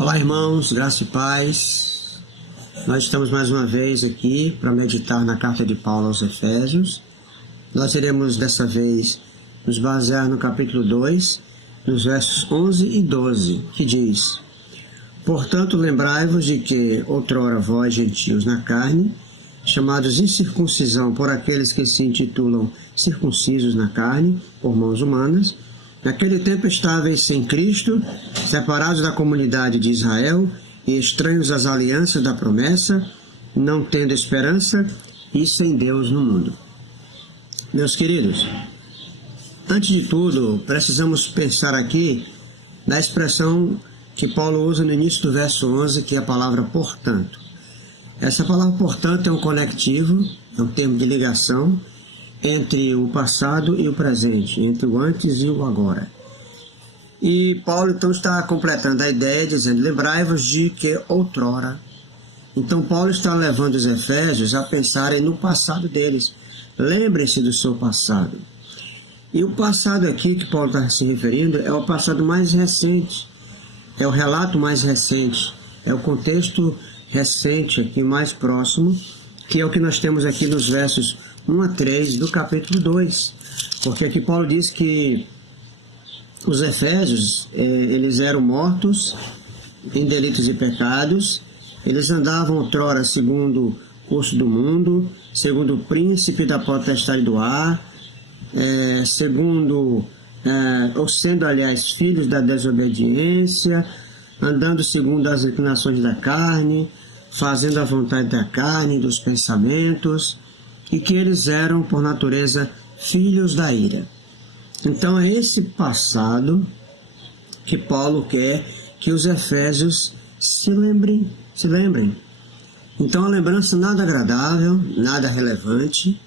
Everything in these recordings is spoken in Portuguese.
Olá, irmãos, graça e paz. Nós estamos mais uma vez aqui para meditar na carta de Paulo aos Efésios. Nós iremos dessa vez nos basear no capítulo 2, nos versos 11 e 12, que diz: Portanto, lembrai-vos de que outrora vós, gentios na carne, chamados incircuncisão por aqueles que se intitulam circuncisos na carne, por mãos humanas, naquele tempo estáveis sem Cristo, separados da comunidade de Israel e estranhos às alianças da promessa, não tendo esperança e sem Deus no mundo. Meus queridos, antes de tudo, precisamos pensar aqui na expressão que Paulo usa no início do verso 11, que é a palavra portanto. Essa palavra portanto é um conectivo, é um termo de ligação entre o passado e o presente, entre o antes e o agora. E Paulo então está completando a ideia dizendo: lembrai-vos de que outrora. Então Paulo está levando os efésios a pensarem no passado deles. Lembrem-se do seu passado. E o passado aqui que Paulo está se referindo é o passado mais recente, é o relato mais recente, é o contexto recente aqui mais próximo, que é o que nós temos aqui nos versos 1 a 3 do capítulo 2, porque aqui Paulo diz que os efésios, eles eram mortos em delitos e pecados, eles andavam outrora segundo o curso do mundo, segundo o príncipe da potestade do ar, ou sendo, aliás, filhos da desobediência, andando segundo as inclinações da carne, fazendo a vontade da carne e dos pensamentos, e que eles eram, por natureza, filhos da ira. Então é esse passado que Paulo quer que os efésios se lembrem. Então a lembrança nada agradável, nada relevante,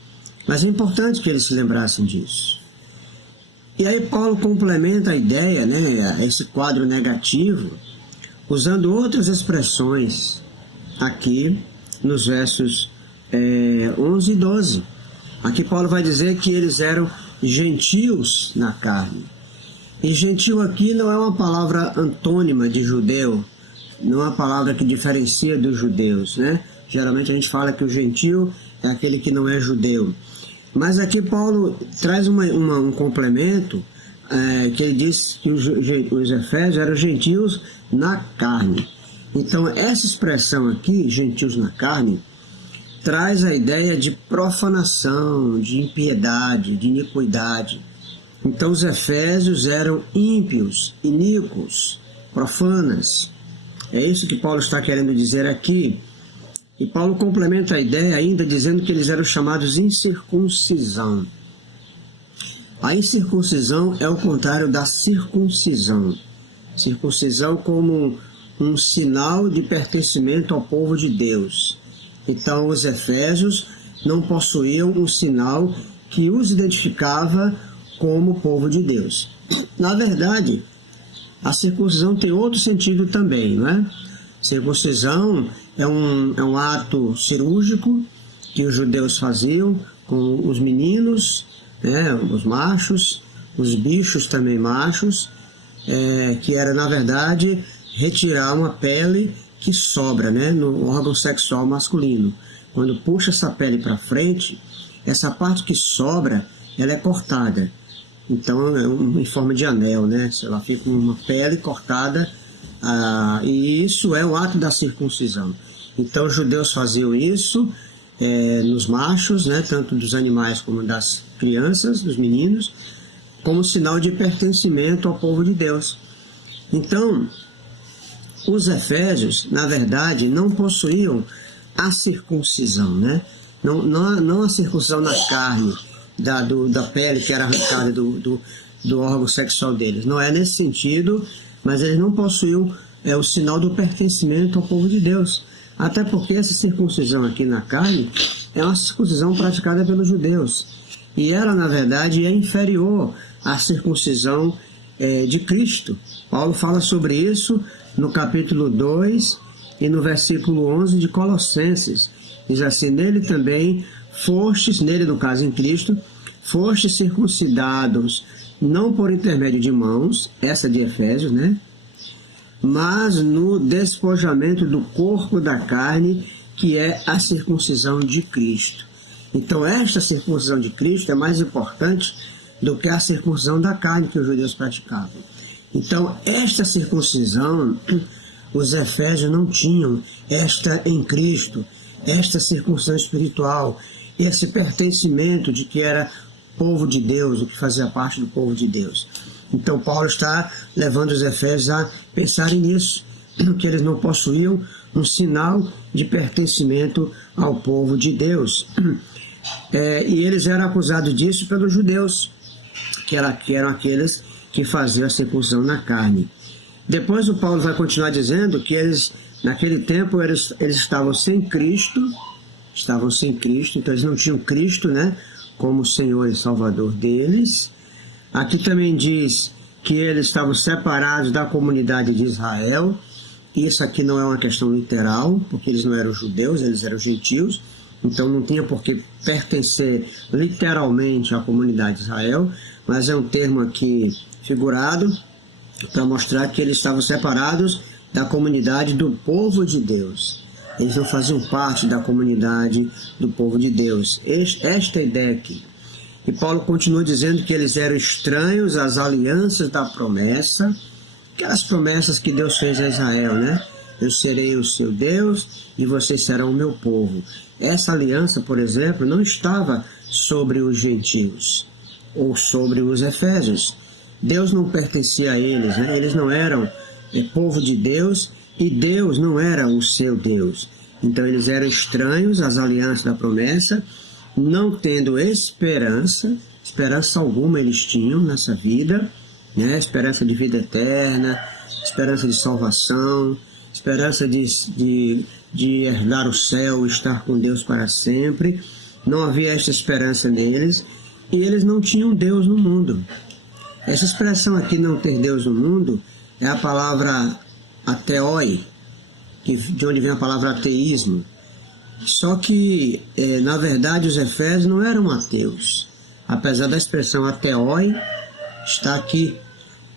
mas é importante que eles se lembrassem disso. E aí Paulo complementa a ideia, esse quadro negativo, usando outras expressões aqui nos versos 11 e 12. Aqui Paulo vai dizer que eles eram gentios na carne. E gentil aqui não é uma palavra antônima de judeu, não é uma palavra que diferencia dos judeus, Geralmente a gente fala que o gentio é aquele que não é judeu. Mas aqui Paulo traz um complemento, que ele diz que os efésios eram gentios na carne. Então essa expressão aqui, gentios na carne, traz a ideia de profanação, de impiedade, de iniquidade. Então os efésios eram ímpios, iníquos, profanas. É isso que Paulo está querendo dizer aqui. E Paulo complementa a ideia ainda dizendo que eles eram chamados incircuncisão. A incircuncisão é o contrário da circuncisão. Circuncisão como um sinal de pertencimento ao povo de Deus. Então os efésios não possuíam um sinal que os identificava como povo de Deus. Na verdade, a circuncisão tem outro sentido também, Circuncisão é um ato cirúrgico que os judeus faziam com os meninos, os machos, os bichos também machos, que era, na verdade, retirar uma pele que sobra no órgão sexual masculino. Quando puxa essa pele para frente, essa parte que sobra, ela é cortada. Então, é em forma de anel, Ela fica uma pele cortada, e isso é o ato da circuncisão. Então, os judeus faziam isso nos machos, tanto dos animais como das crianças, dos meninos, como sinal de pertencimento ao povo de Deus. Então, os efésios, na verdade, não possuíam a circuncisão, não a circuncisão na carne, da pele que era arrancada do órgão sexual deles. Não é nesse sentido, mas eles não possuíam o sinal do pertencimento ao povo de Deus. Até porque essa circuncisão aqui na carne é uma circuncisão praticada pelos judeus. E ela, na verdade, é inferior à circuncisão de Cristo. Paulo fala sobre isso no capítulo 2 e no versículo 11 de Colossenses. Diz assim: nele também fostes, nele no caso em Cristo, fostes circuncidados, não por intermédio de mãos, essa de Efésios, mas no despojamento do corpo da carne, que é a circuncisão de Cristo. Então, esta circuncisão de Cristo é mais importante do que a circuncisão da carne que os judeus praticavam. Então, esta circuncisão, os efésios não tinham esta em Cristo, esta circuncisão espiritual, esse pertencimento de que era povo de Deus, o que fazia parte do povo de Deus. Então, Paulo está levando os efésios a pensarem nisso, que eles não possuíam um sinal de pertencimento ao povo de Deus. E eles eram acusados disso pelos judeus, que eram aqueles que faziam a circuncisão na carne. Depois o Paulo vai continuar dizendo que eles, naquele tempo, eles estavam sem Cristo, então eles não tinham Cristo, né, como Senhor e Salvador deles. Aqui também diz que eles estavam separados da comunidade de Israel. Isso aqui não é uma questão literal, porque eles não eram judeus, eles eram gentios, então não tinha por que pertencer literalmente à comunidade de Israel, mas é um termo aqui figurado para mostrar que eles estavam separados da comunidade do povo de Deus. Eles não faziam parte da comunidade do povo de Deus. Esta é a ideia aqui. E Paulo continua dizendo que eles eram estranhos às alianças da promessa, aquelas promessas que Deus fez a Israel, né? Eu serei o seu Deus e vocês serão o meu povo. Essa aliança, por exemplo, não estava sobre os gentios ou sobre os efésios. Deus não pertencia a eles, né? Eles não eram povo de Deus e Deus não era o seu Deus. Então eles eram estranhos às alianças da promessa, não tendo esperança alguma eles tinham nessa vida, né? Esperança de vida eterna, esperança de salvação, esperança de herdar o céu, estar com Deus para sempre. Não havia esta esperança neles e eles não tinham Deus no mundo. Essa expressão aqui, não ter Deus no mundo, é a palavra ateoi, de onde vem a palavra ateísmo. Só que, na verdade, os efésios não eram ateus. Apesar da expressão ateoi estar aqui,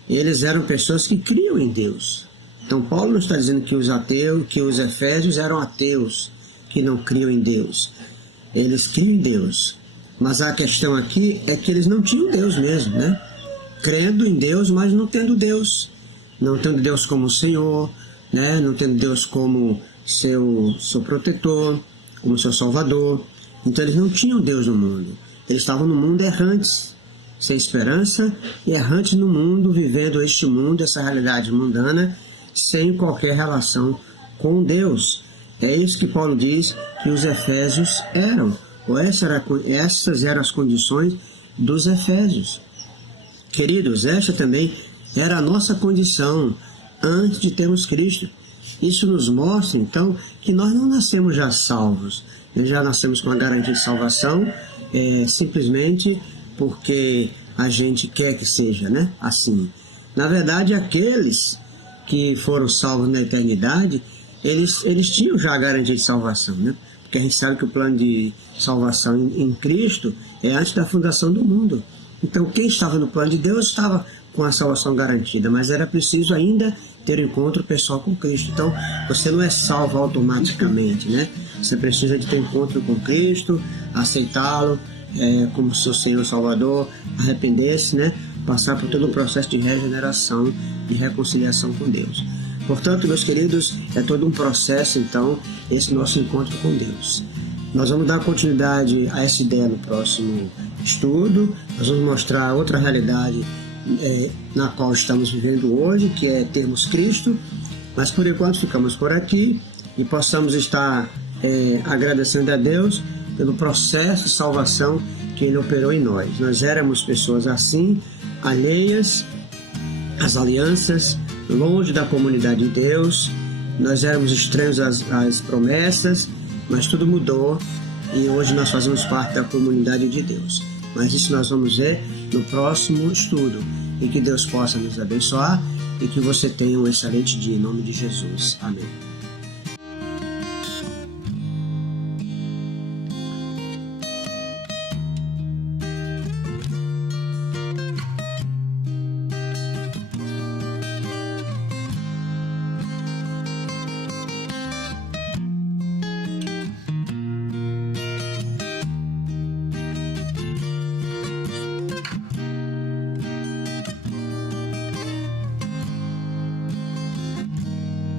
eles eram pessoas que criam em Deus. Então, Paulo não está dizendo que os efésios eram ateus, que não criam em Deus. Eles criam em Deus. Mas a questão aqui é que eles não tinham Deus mesmo, né? Crendo em Deus, mas não tendo Deus. Não tendo Deus como Senhor, né? Não tendo Deus como seu protetor, como seu Salvador. Então eles não tinham Deus no mundo. Eles estavam no mundo errantes, sem esperança, e errantes no mundo, vivendo este mundo, essa realidade mundana, sem qualquer relação com Deus. É isso que Paulo diz que os efésios eram, ou essas eram as condições dos efésios. Queridos, esta também era a nossa condição antes de termos Cristo. Isso nos mostra, então, que nós não nascemos já salvos. Nós já nascemos com a garantia de salvação, simplesmente porque a gente quer que seja, né? Assim. Na verdade, aqueles que foram salvos na eternidade, eles tinham já a garantia de salvação, né? Porque a gente sabe que o plano de salvação em Cristo é antes da fundação do mundo. Então, quem estava no plano de Deus estava com a salvação garantida, mas era preciso ainda ter um encontro pessoal com Cristo. Então, você não é salvo automaticamente, né? Você precisa de ter um encontro com Cristo, aceitá-lo como seu Senhor e Salvador, arrepender-se, né? Passar por todo o processo de regeneração e reconciliação com Deus. Portanto, meus queridos, é todo um processo, então, esse nosso encontro com Deus. Nós vamos dar continuidade a essa ideia no próximo estudo. Nós vamos mostrar outra realidade na qual estamos vivendo hoje, que é termos Cristo. Mas, por enquanto, ficamos por aqui e possamos estar agradecendo a Deus pelo processo de salvação que Ele operou em nós. Nós éramos pessoas assim, alheias às alianças, longe da comunidade de Deus. Nós éramos estranhos às promessas, mas tudo mudou e hoje nós fazemos parte da comunidade de Deus. Mas isso nós vamos ver no próximo estudo. E que Deus possa nos abençoar e que você tenha um excelente dia em nome de Jesus. Amém.